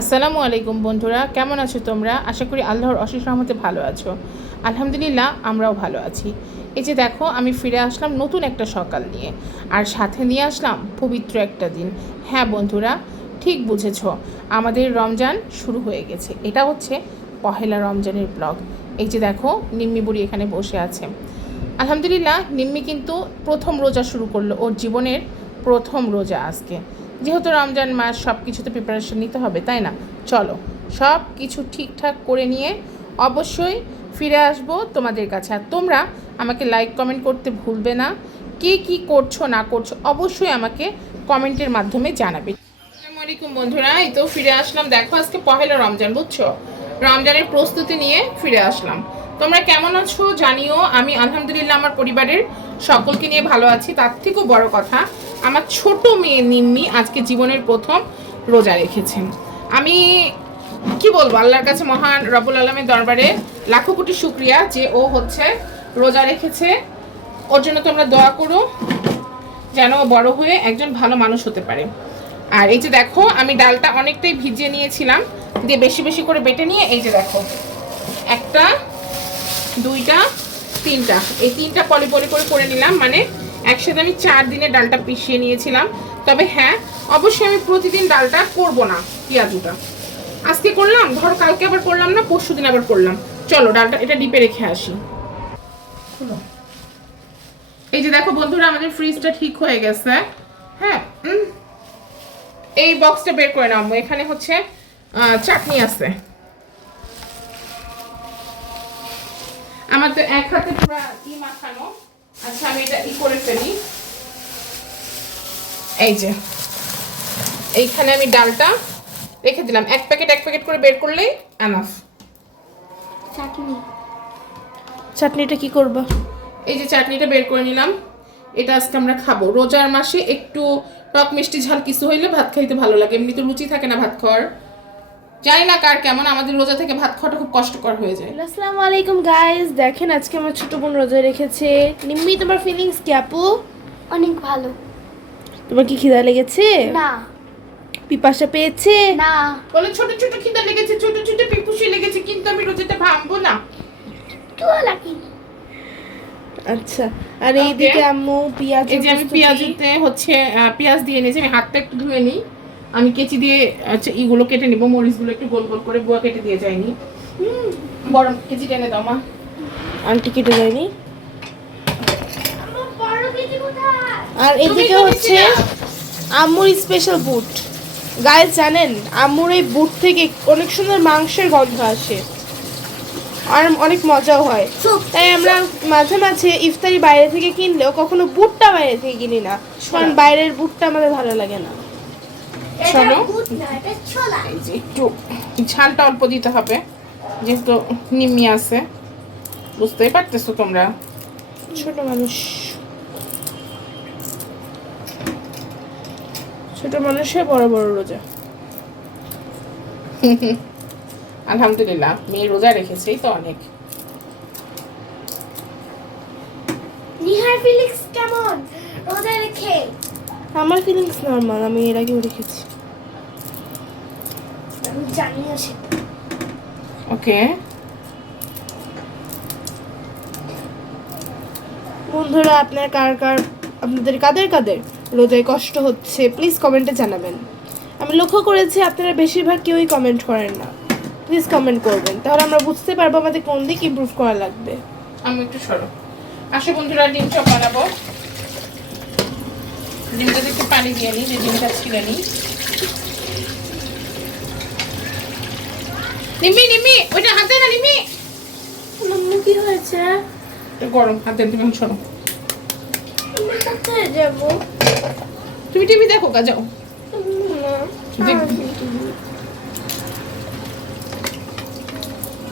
আসসালামু আলাইকুম বন্ধুরা, কেমন আছো তোমরা? আশা করি আল্লাহর অশেষ রহমতে ভালো আছো। আলহামদুলিল্লাহ, আমরাও ভালো আছি। এই যে দেখো, আমি ফিরে আসলাম নতুন একটা সকাল নিয়ে, আর সাথে নিয়ে আসলাম পবিত্র একটা দিন। হ্যাঁ বন্ধুরা, ঠিক বুঝেছো, আমাদের রমজান শুরু হয়ে গেছে। এটা হচ্ছে পহেলা রমজানের ব্লগ। এই যে দেখো, নিম্মি বুড়ি এখানে বসে আছে। আলহামদুলিল্লাহ, নিম্মি কিন্তু প্রথম রোজা শুরু করলো, ওর জীবনের প্রথম রোজা আজকে। যেহেতু রমজান মাস, সব কিছুতে প্রিপারেশন নিতে হবে, তাই না? চলো, সব কিছু ঠিকঠাক করে নিয়ে অবশ্যই ফিরে আসবো তোমাদের কাছে। আর তোমরা আমাকে লাইক কমেন্ট করতে ভুলবে না। কে কী করছো না করছো অবশ্যই আমাকে কমেন্টের মাধ্যমে জানাবে। আসসালামু আলাইকুম বন্ধুরা, এই তো ফিরে আসলাম। দেখো, আজকে পহেলা রমজান, বুঝছো? রমজানের প্রস্তুতি নিয়ে ফিরে আসলাম। তোমরা কেমন আছো জানিও। আমি আলহামদুলিল্লাহ আমার পরিবারের সকলকে নিয়ে ভালো আছি। তার থেকেও বড় কথা, আমার ছোট মেয়ে নিম্মি আজকে জীবনের প্রথম রোজা রেখেছেন। আমি কি বলবো, আল্লাহর কাছে মহান রব্বুল আলমের দরবারে লাখো কোটি শুক্রিয়া যে ও হচ্ছে রোজা রেখেছে। ওর জন্য তোমরা দোয়া করো যেন ও বড় হয়ে একজন ভালো মানুষ হতে পারে। আর এই যে দেখো, আমি ডালটা অনেকটাই ভিজিয়ে নিয়েছিলাম, দিয়ে বেশি বেশি করে বেটে নিয়ে এই যে দেখো, একটা, দুইটা, তিনটা, এই তিনটা পলি পলি করে নিলাম। মানে একসাথে আমি 4 দিনের ডালটা পিষিয়ে নিয়েছিলাম। তবে হ্যাঁ, অবশ্যই আমি প্রতিদিন ডালটা করব না। পেঁয়াজুটা আজকে করলাম, ধরো কালকে আবার করলাম না, পরশু দিন আবার করলাম। চলো ডালটা এটা ডিপে রেখে আসি। এই যে দেখো বন্ধুরা, আমাদের ফ্রিজটা ঠিক হয়ে গেছে। হ্যাঁ, এই বক্সটা বের করে নাও। এখানে হচ্ছে চাটনি আছে। আমার তো এক হাতে পুরো মাখানো। আচ্ছা, আমি এটা করে ফেলি। এই যে এইখানে আমি ডালটা রেখে দিলাম। এক প্যাকেট করে বের করলেই এনাফ। চাটনিটা কি করবা? এই যে চাটনিটা বের করে নিলাম। এটা আজকে আমরা খাবো। রোজার মাসে একটু টক মিষ্টি ঝাল কিছু হইলে ভাত খাইতে ভালো লাগে। এমনি তো রুচি থাকে না ভাত খাওয়ার। জানি না কার কেমন, আমাদের রোজা থেকে ভাত খাওয়াটা খুব কষ্টকর হয়ে যায়। আসসালামু আলাইকুম গাইস, দেখেন আজকে আমার ছোট বোন রোজা রেখেছে। নিম্মি, তোমার ফিলিংস কি আপু? অনেক ভালো। তোমার কি খিদা লেগেছে? না পিপাসা পেয়েছে? না বলে ছোট ছোট খিদা লেগেছে, ছোট ছোট পিপুসি লেগেছে, কিন্তু আমি রোজাতে ভাঙবো না। তো লাগি। আচ্ছা, আর এইদিকে আম্মু পেঁয়াজ, এই যে আমি পেঁয়াজতে হচ্ছে পেঁয়াজ দিয়ে নিয়েছি। আমি হাতটা একটু ধুয়ে নিই। আমি কেচি দিয়ে আচ্ছা এইগুলো কেটে নিব। মরিচগুলো একটু গোল গোল করে বুয়া কেটে দিয়ে যায়নি। বড় কেচি টেনে দাও মা। আন্টি কেটে যায়নি। আমার বড় কেজি কোথায়? আর এদিকে হচ্ছে আম্মুর স্পেশাল বুট। গাইস জানেন, আম্মুর এই বুট থেকে অনেক সুন্দর মাংসের গন্ধ আসে, আর অনেক মজাও হয়। তাই আমরা মাঝে মাঝে ইফতারি বাইরে থেকে কিনলেও কখনো বুটটা বাইরে থেকে কিনি না, কারণ বাইরের বুটটা আমাদের ভালো লাগে না। শোনো, বুট না, এটা ছোলা। এই যে একটু ঝালটা অল্প দিতে হবে, যেহেতু নিম্মি আছে। বুঝতেই পারতেছো তোমরা, ছোট মানুষ, ছোট মানুষে বড় বড় রোজা। আলহামদুলিল্লাহ মেয়ে রোজা রেখেছে, তো অনেক। নিহার ফিলিক্স কেমন রোজা রেখে? আমার ফিলিংস নর্মাল, আমি এর আগেও রেখেছি। আমি জানি না সেটা। ওকে বন্ধুরা, আপনার আপনাদের কাদের কাদের রোজায় কষ্ট হচ্ছে প্লিজ কমেন্টে জানাবেন। আমি লক্ষ্য করেছি আপনারা বেশিরভাগ কেউই কমেন্ট করেন না। প্লিজ কমেন্ট করবেন, তাহলে আমরা বুঝতে পারবো আমাদের কোন দিক ইমপ্রুভ করা লাগবে। আমি একটু সরো। আসে বন্ধুরা, ডিম চপ বানাবো। ডিমটাতে একটু পানি দিয়ে নিই, যে ডিমটা ছিলে নিই। নিম্মি নিম্মি, ওইটা হাতে না নিম্মি, মাম্মু কি হয়েছে? গরম হাতে। তুমি এখন সরো। আমি কোথায় যাবো? তুমি টিভি দেখো গা, যাও।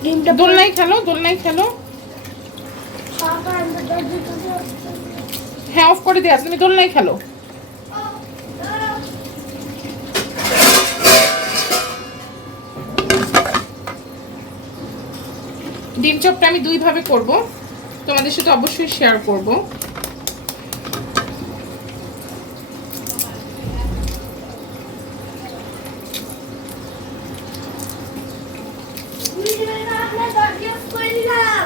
ডিমটা দোলনায় খেলো, দোলনায় খেলো। বাবা আমরা দরজাটা হ্যাঁ, অফ করে দিয়ে তুমি দোলনায় খেলো। ডিম চপটা আমি 2 ভাবে করব, তোমাদের সাথে অবশ্যই শেয়ার করব। গ্যাস করে দিলাম।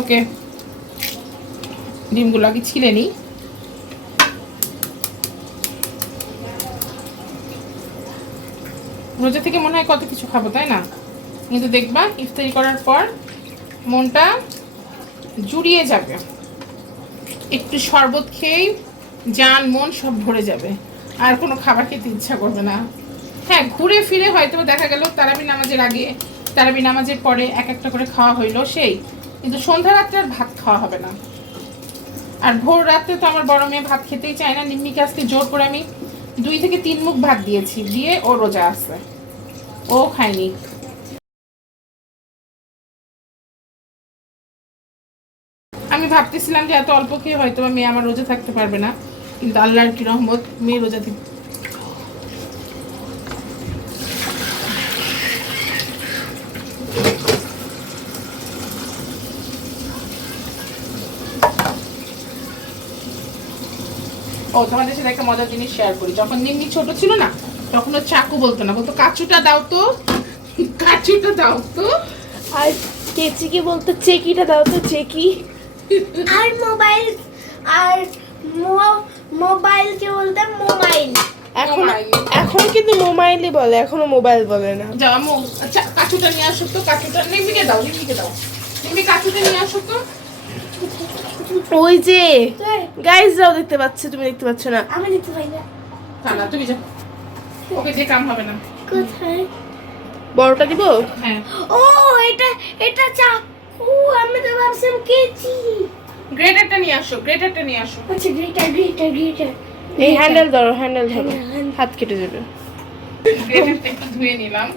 ওকে, ডিমগুলো আগে ছিলে নিই। রোজা থেকে মনে হয় কত কিছু খাবো, তাই না? কিন্তু দেখবা ইফতারি করার পর মনটা জুড়িয়ে যাবে, একটু শরবত খেয়েই জান মন সব ভরে যাবে, আর কোনো খাবার খেতে ইচ্ছা করবে না। হ্যাঁ, ঘুরে ফিরে হয়তো দেখা গেল তারাবি নামাজের আগে, তারাবি নামাজের পরে এক একটা করে খাওয়া হইলো সেই, কিন্তু সন্ধ্যা রাত্রে আর ভাত খাওয়া হবে না। আর ভোর রাত্রে তো আমার বড় মেয়ে ভাত খেতেই চায় না। নিম্মিকে আজকে জোর করে আমি 2 থেকে 3 মুখ ভাত দিয়েছি, দিয়ে ও রোজা আছে, ও খায়নি। আমি ভাবতেছিলাম যে এত অল্প খেয়ে হয়তো বা মেয়ে আমার রোজা থাকতে পারবে না, কিন্তু আল্লাহর কি রহমত, মেয়ে রোজা থেকে ও তোমাদের সাথে একটা মজার জিনিস শেয়ার করি। যখন নিম্মি ছোট ছিল না, তখন ও চাকু বলতো না, বলতো কাচুটা দাও তো, কাচুটা দাও তো। আর কেচিকে বলতে চেকিটা দাও তো, চেকি। আর মোবাইল, আর মোবাইলকে বলতে মোবাইল। এখন মোবাইল। এখন কিন্তু মোবাইলই বলে, এখনো মোবাইল বলে না। যাও আম্মু, আচ্ছা কাচুটা নিয়ে আসো তো, কাচুটা নিম্মিকে দাও, নিম্মিকে দাও, নিম্মি কাচুটা নিয়ে আসো তো। ওই যে কই? গাইজরাও দেখতে পাচ্ছে, তুমি দেখতে পাচ্ছ না। আমি দেখতে পাই না। না তুমি যাও, ওকে দিয়ে কাম হবে না। কোথায়? বড়টা দিব? হ্যাঁ, ও এটা, এটা চাকু। আমি তো ভাবছিলাম কেচি। গ্রেটারটা নিয়ে আসো, গ্রেটারটা নিয়ে আসো। আচ্ছা, গ্রেটার গ্রেটার গ্রেটার। এই হ্যান্ডেল ধরো, হ্যান্ডেল ধরো, হ্যান্ডেল। হাত কেটে যাবে। গ্রেটারটা একটু ধুয়ে নিলাম,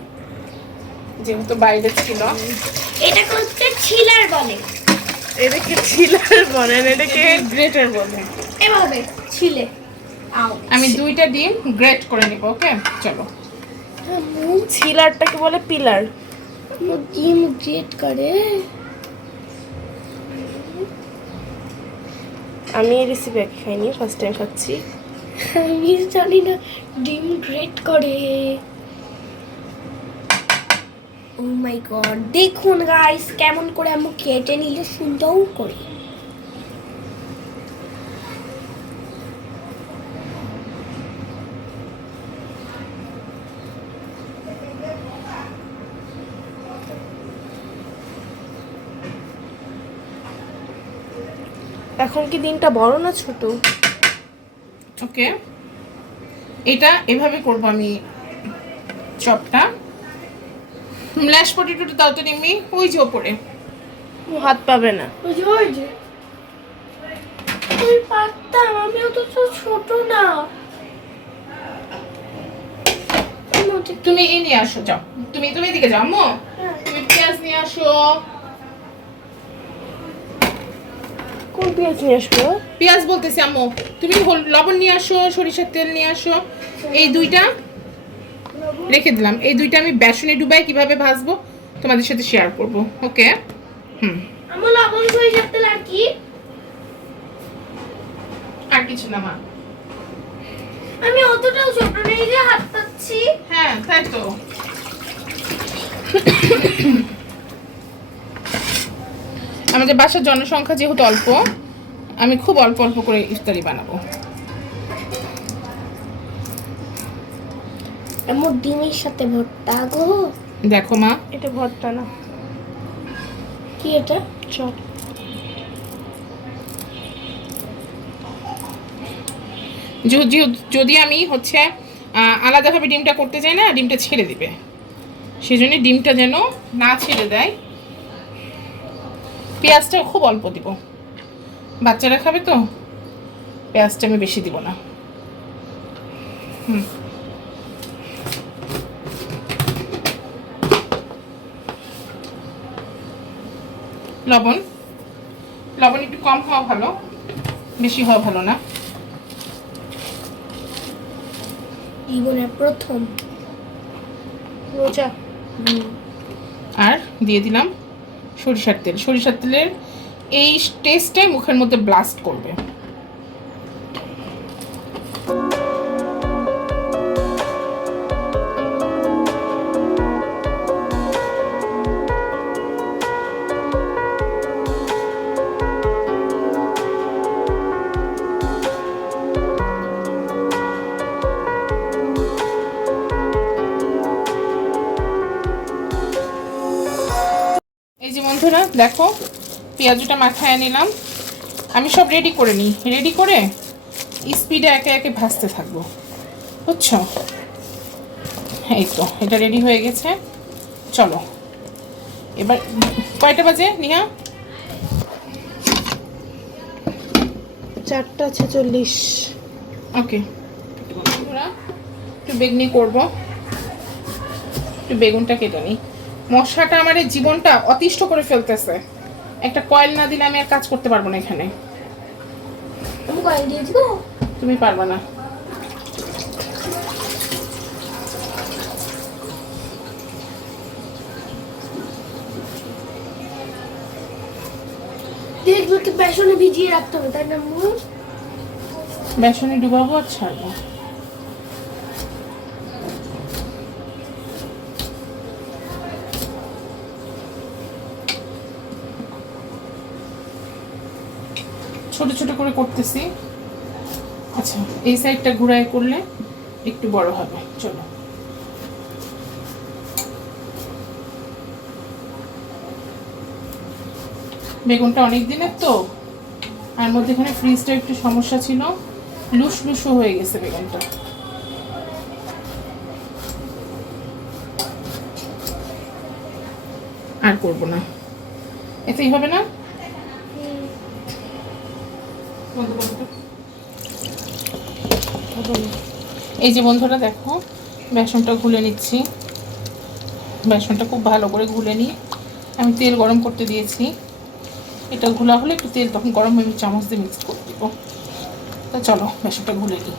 যেহেতু বাইরে ছিল। এটা করতে ছিলার বলে। এটাকে ছিলার বলেন, এটাকে গ্রেটার বলে। এভাবে ছিলে। আও। আমি 2টা ডিম গ্রেট করে নিব। ওকে, চলো। ছিলারটাকে বলে পিলার। ডিম গ্রেট করে। আমি এই রেসিপি আগে খাইনি, ফার্স্ট টাইম খাচ্ছি। আমি জানি না ডিম গ্রেট করে। ও মাই গড, দেখুন গাইস কেমন করে আমি কেটে নিলে সুন্দর করে। এখন কি দিনটা বড় না ছোট? ওকে, এটা এভাবে করব আমি চপটা। ম্যাশ পটেটোটা দাও তো নিম্মি, ওই যে ওপরে। হাত পাবে না। ওই যে ওই যে ওই পারতাম, আমিও তো ছোট না। তুমি এই নিয়ে আসো, যাও তুমি, তুমি এদিকে যাও আম্মু, তুমি পেঁয়াজ নিয়ে আসো। কোন পেঁয়াজ নিয়ে আসবো? পেঁয়াজ বলতেছি আম্মু, তুমি লবণ নিয়ে আসো, সরিষার তেল নিয়ে আসো। এই 2টা রেখে দিলাম, এই 2টা আমি বেসনে ডুবাই কিভাবে ভাজবো তোমাদের সাথে শেয়ার করব। ওকে, আমার লবণ সরিষার তেল আর কি? আর কিছু না মা। আমি অতটাও ছোট নেই যে হাত পাচ্ছি। হ্যাঁ তাই তো। আমাদের বাসার জনসংখ্যা যেহেতু অল্প, আমি খুব অল্প অল্প করে ইফতারি বানাবো। আমার ডিমের সাথে ভর্তা গো। দেখো মা, এটা ভর্তা না, কি এটা? চপ। যদি আমি হচ্ছে আলাদাভাবে ডিমটা করতে চাই না, ডিমটা ছেড়ে দিবে, সেজন্য ডিমটা যেন না ছেড়ে দেয়। পেঁয়াজটাও খুব অল্প দিব, বাচ্চারা খাবে তো, পেঁয়াজটা আমি বেশি দিব না। লবণ, লবণ একটু কম হওয়া ভালো, বেশি হওয়া ভালো না। জীবনের প্রথম রোজা। আর দিয়ে দিলাম সরিষার তেল। সরিষার তেলের এই টেস্টটাই মুখের মধ্যে ব্লাস্ট করবে। বন্ধুরা দেখো পেঁয়াজটা মাথায় নিলাম, আমি সব রেডি করে নিই, রেডি করে স্পিডে একে একে ভাজতে থাকবো, বুঝছো? এই তো এটা রেডি হয়ে গেছে। চলো এবার কয়টা বাজে নিহা? 4:46। ওকে বন্ধুরা একটু বেগনি করবো, একটু বেগুনটা কেটে নিই। মশাটা আমার এই জীবনটা অতিষ্ঠ করে ফেলতেছে, একটা কয়েল না দিলে আমি আর কাজ করতে পারবো না এখানে। আমি কয়েল দিয়ে দিব। তুমি পারবা না। এগুলোকে বেসনে ভিজিয়ে রাখতে হবে, তাই না আম্মু? বেসনে ডুবাবো আর ছাড়বো। ছোট ছোট করে করতেছি। আচ্ছা এই সাইডটা ঘুরায় করলে একটু বড় হবে। চলো বেগুনটা অনেক দিনের তো, আর মধ্যেখানে ফ্রিজটা একটু সমস্যা ছিল, লুস লুসও হয়ে গেছে বেগুনটা। আর করবো না, এতেই হবে না। এই যে বন্ধুরা দেখো বেসনটা ঘুলে নিচ্ছি, বেসনটা খুব ভালো করে ঘুলে নিই। আমি তেল গরম করতে দিয়েছি, এটা ঘোলা হলে একটু তেল তখন গরম হয়ে আমি চামচ দিয়ে মিক্স করে দেবো। তা চলো বেসনটা ঘুলে নিই।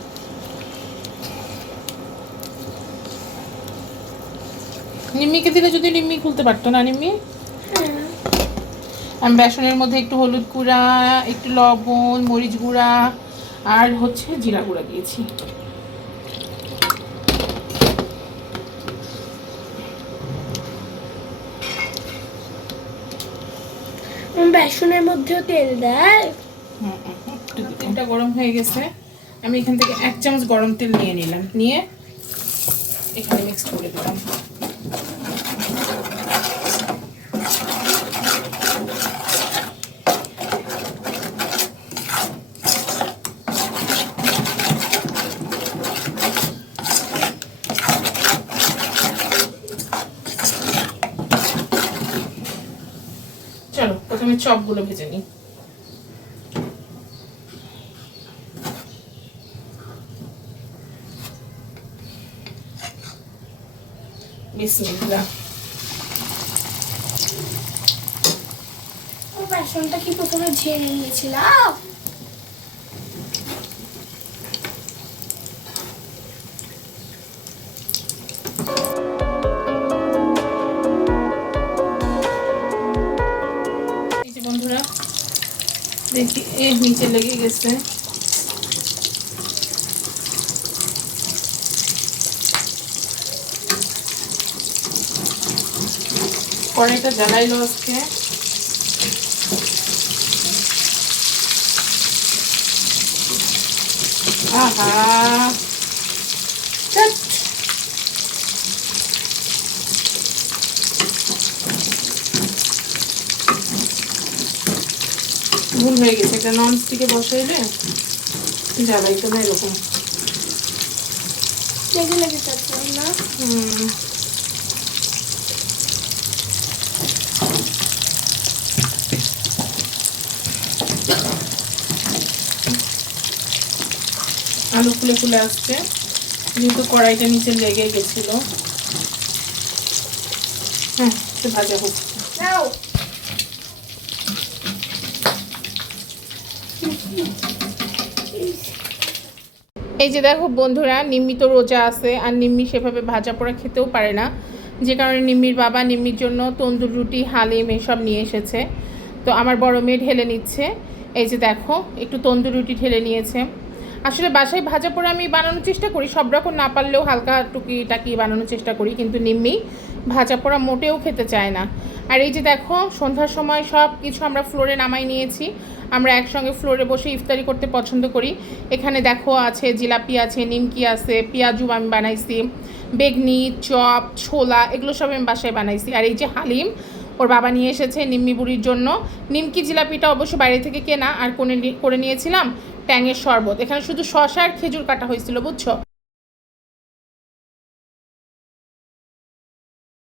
নিম্মিকে দিলে যদি নিম্মি খুলতে পারতো না, নিম্মি। আমি বেসনের মধ্যে একটু হলুদ গুঁড়া, একটু লবণ, মরিচ গুঁড়া আর হচ্ছে জিরা গুঁড়া দিয়েছি। বেসনের মধ্যেও তেল দেয়। তেলটা গরম হয়ে গেছে, আমি এখান থেকে 1 চামচ গরম তেল নিয়ে নিলাম, নিয়ে এখানে মিক্স করে দিলাম। চলো প্রথমে চপগুলো ভেজে নিই। বিসমিল্লাহ। বেসনটা কি প্রথমে ঝেড়ে নিয়েছিলাম? এই যে বন্ধুরা দেখি এর নিচে লেগে গেছে। কড়াইটা জ্বালাইলো আজকে। আহা ধ্যাৎ। ভুল হয়ে গেছে, একটা নন স্টিকে বসাইলে জ্বালাইতো না এরকম। লেগে লেগে যাচ্ছিলাম না। আলু ফুলে ফুলে আসছে, যেহেতু কড়াইটা নিচে লেগে গেছিল। হ্যাঁ একটু ভাজা হোক। নাও। এই যে দেখো বন্ধুরা, নিম্মি তো রোজা আছে, আর নিম্মি সেভাবে ভাজা পোড়া খেতেও পারে না, যে কারণে নিম্মির বাবা নিম্মির জন্য তন্দুর রুটি, হালিম এসব নিয়ে এসেছে। তো আমার বড় মেয়ে ঢেলে নিচ্ছে। এই যে দেখো একটু তন্দুর রুটি ঢেলে নিয়েছে। আসলে বাসায় ভাজা পোড়া আমি বানানোর চেষ্টা করি, সব রকম না পারলেও হালকা টুকি বানানোর চেষ্টা করি, কিন্তু নিম্মি ভাজা পোড়া মোটেও খেতে চায় না। আর এই যে দেখো সন্ধ্যার সময় সব কিছু আমরা ফ্লোরে নামাই নিয়েছি, আমরা একসঙ্গে ফ্লোরে বসে ইফতারি করতে পছন্দ করি। এখানে দেখো আছে জিলাপি, আছে নিমকি, আছে পেঁয়াজু আমি বানাইছি, বেগনি, চপ, ছোলা, এগুলো সব আমি বাসায় বানাইছি। আর এই যে হালিম, ওর বাবা নিয়ে এসেছে নিম্মি বুড়ির জন্য নিমকি জিলাপিটা অবশ্য বাইরে থেকে কেনা, আর করে নিয়েছিলাম ট্যাঙের শরবত। এখানে শুধু শসা আর খেজুর কাটা হয়েছিল বুঝছো।